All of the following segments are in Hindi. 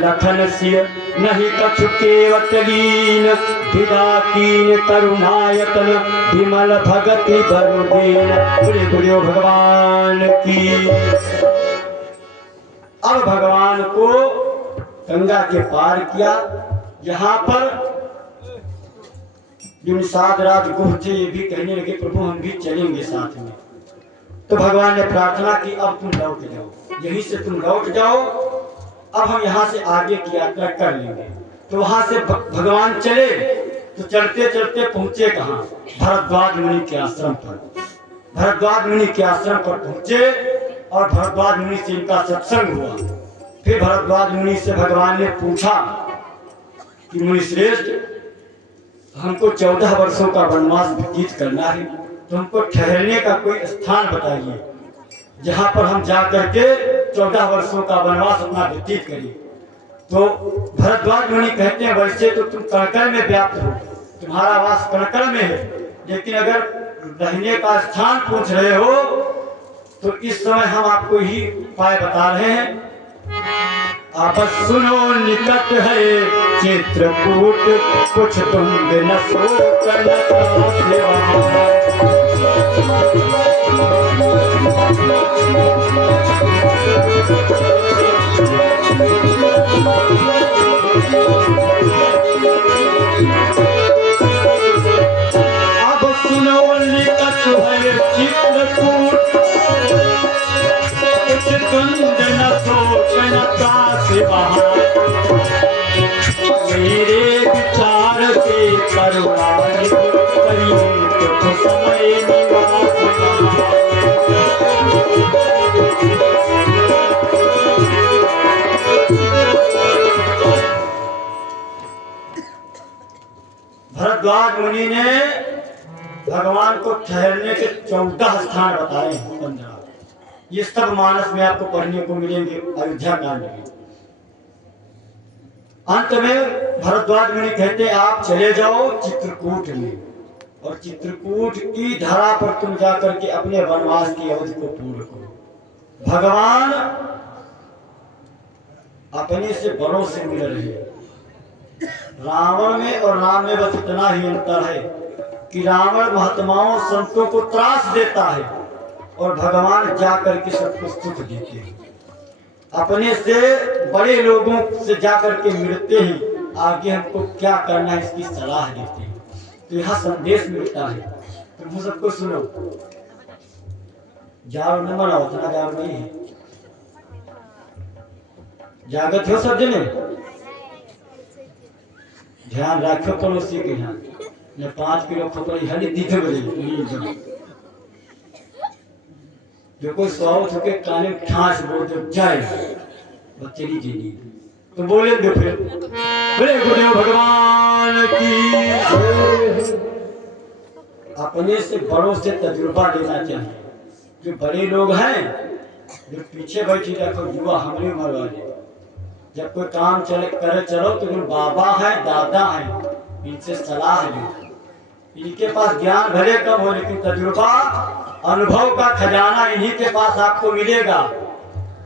लखन सिय नहीं कछु केवट लीन विदा कीन करुणायतन विमल भगति बरुदीन। बोले गुरु भगवान की। अब भगवान को गंगा के पार किया। यहाँ पर जो सात रात गुह थे ये भी कहने लगे प्रभु हम भी चलेंगे साथ में। तो भगवान ने प्रार्थना की अब तुम लौट जाओ, यहीं से तुम लौट जाओ, अब हम यहाँ से आगे की यात्रा कर लेंगे। तो वहां से भगवान चले तो चलते चलते पहुंचे कहाँ? भरद्वाज मुनि के आश्रम पर। भरद्वाज मुनि के आश्रम पर पहुंचे और भरद्वाज मुनि से इनका सत्संग हुआ। फिर भरद्वाज मुनि से भगवान ने पूछा कि मुनि श्रेष्ठ हमको 14 वर्षों का वनवास व्यतीत करना है, तो हमको ठहरने का कोई स्थान बताइए जहाँ पर हम जा करके 14 वर्षों का वनवास अपना व्यतीत करिए। तो भरद्वाज मुनि कहते हैं वैसे तो तुम कणकण में व्याप्त हो, तुम्हारा वास कणकण में है, लेकिन अगर रहने का स्थान पूछ रहे हो तो इस समय हम आपको ही उपाय बता रहे हैं। आप सुनो निकट है चित्रकूट कुछ तुम बिन सोच अब सुनो निकट है चित्रकूट मेरे विचार से करवाने तो समय निवास भरद्वाज मुनि ने भगवान को ठहरने के 14 स्थान बताए हैं। 15 ये सब मानस में आपको पढ़ने को मिलेंगे अयोध्या कांड में। अंत में भरद्वाज मुनि कहते हैं आप चले जाओ चित्रकूट में और चित्रकूट की धरा पर तुम जाकर के अपने वनवास की अवधि को पूर्ण करो। भगवान अपने से बड़ों से मिल रहे हैं। रावण में और राम में बस इतना ही अंतर है कि रावण महात्माओं संतों को त्रास देता है और भगवान जाकर के सबको सुख देते हैं। अपने से बड़े लोगों से जाकर के मिलते हैं, आगे हमको क्या करना है इसकी सलाह देते हैं। तो यहाँ संदेश मिलता है। तुम सबको सुनो, जाओ न मनाओ, इतना जाओ नहीं है, जागत हो सब जने, ध्यान रखो पड़ोसी के यहाँ न 5 किलो खोपड़ी हली दीधे बजे जो कोई 100 के काने में ठास बोल दे जाए बच्चे ली जी तो बोले दो फिर बोले गुरुदेव भगवान की। अपने से बड़ों से तजुर्बा लेना चाहिए। जो बड़े लोग हैं जो पीछे बैठी रखो युवा हमने उम्र वाले, जब कोई काम चले करे चलो तो जो बाबा है दादा है इनसे सलाह लो। इनके पास ज्ञान भले कम हो लेकिन तजुर्बा अनुभव का खजाना इन्हीं के पास आपको मिलेगा।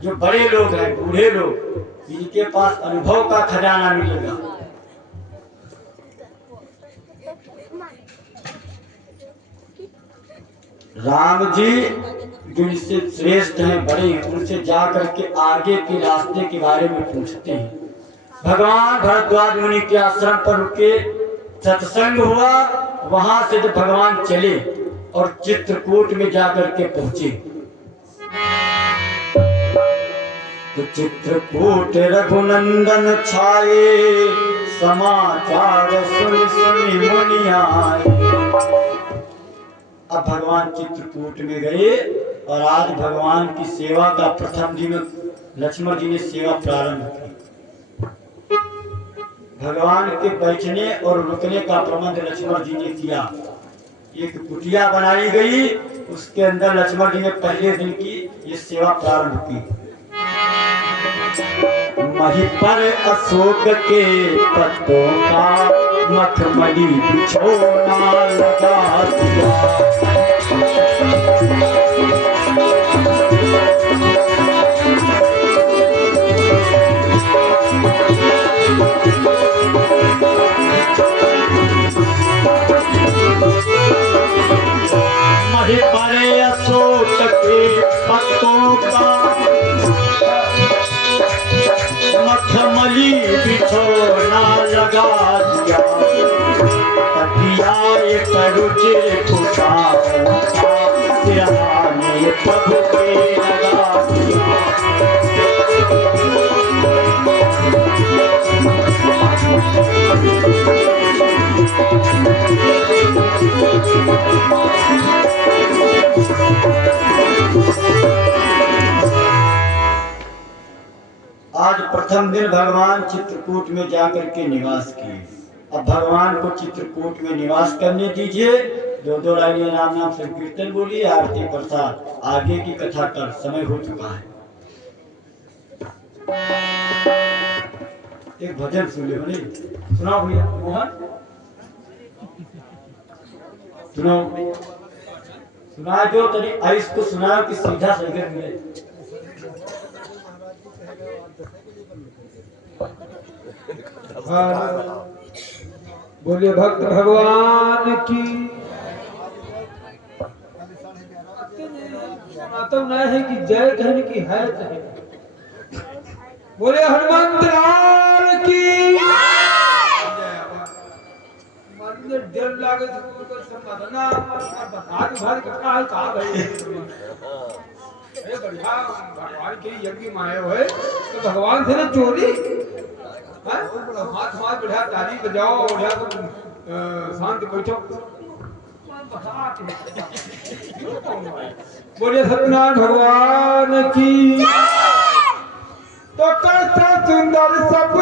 जो बड़े लोग हैं बूढ़े लोग इनके पास अनुभव का खजाना मिलेगा। राम जी जिनसे श्रेष्ठ हैं बड़े उनसे जाकर के आगे के रास्ते के बारे में पूछते हैं। भगवान भरद्वाज मुनि के आश्रम पर रुके, सत्संग हुआ। वहां से जब भगवान चले और चित्रकूट में जाकर के पहुंचे तो चित्रकूट रघुनंदन छाए, समाचार सुन सुनी मुनि आए। अब भगवान चित्रकूट में गए और आज भगवान की सेवा का प्रथम दिन लक्ष्मण जी ने सेवा प्रारंभ की। भगवान के बैठने और रुकने का प्रबंध लक्ष्मण जी ने किया। एक कुटिया बनाई गई, उसके अंदर लक्ष्मण जी ने पहले दिन की ये सेवा प्रारंभ की। मही पर अशोक के पत्तों का मखमली बिछोना लगा दिया। मही परे अशोक के पत्तों का मखमली बिछोना लगा दिया, तकिया एक रुचिर खुदा सिरहाने प्रभु के लगा दिया। आज प्रथम दिन भगवान चित्रकूट में जाकर के निवास किए। अब भगवान को चित्रकूट में निवास करने दीजिए। दो दो लाइनें राम नाम संकीर्तन बोलिए, आरती प्रसाद, आगे की कथा कर समय हो चुका है। एक भजन सुन ले बोले, सुनाओ भैया मोहन, सुनाओ सुना जो तरी आइस को सुनाओ कि सीधा सही मिले। बोलिए भक्त भगवान की। सुनाता नहीं है कि जय कहने की है। बोले हनुमंत लाल की। डर लागे बता भारी कथा है कहा गई बढ़िया भगवान के यज्ञ में आए हुए तो भगवान से ना चोरी हाथ हाथ बढ़िया ताली बजाओ बढ़िया तुम शांत बैठो। बोलिए सत्यनारायण भगवान की। तो कैसा सुंदर सब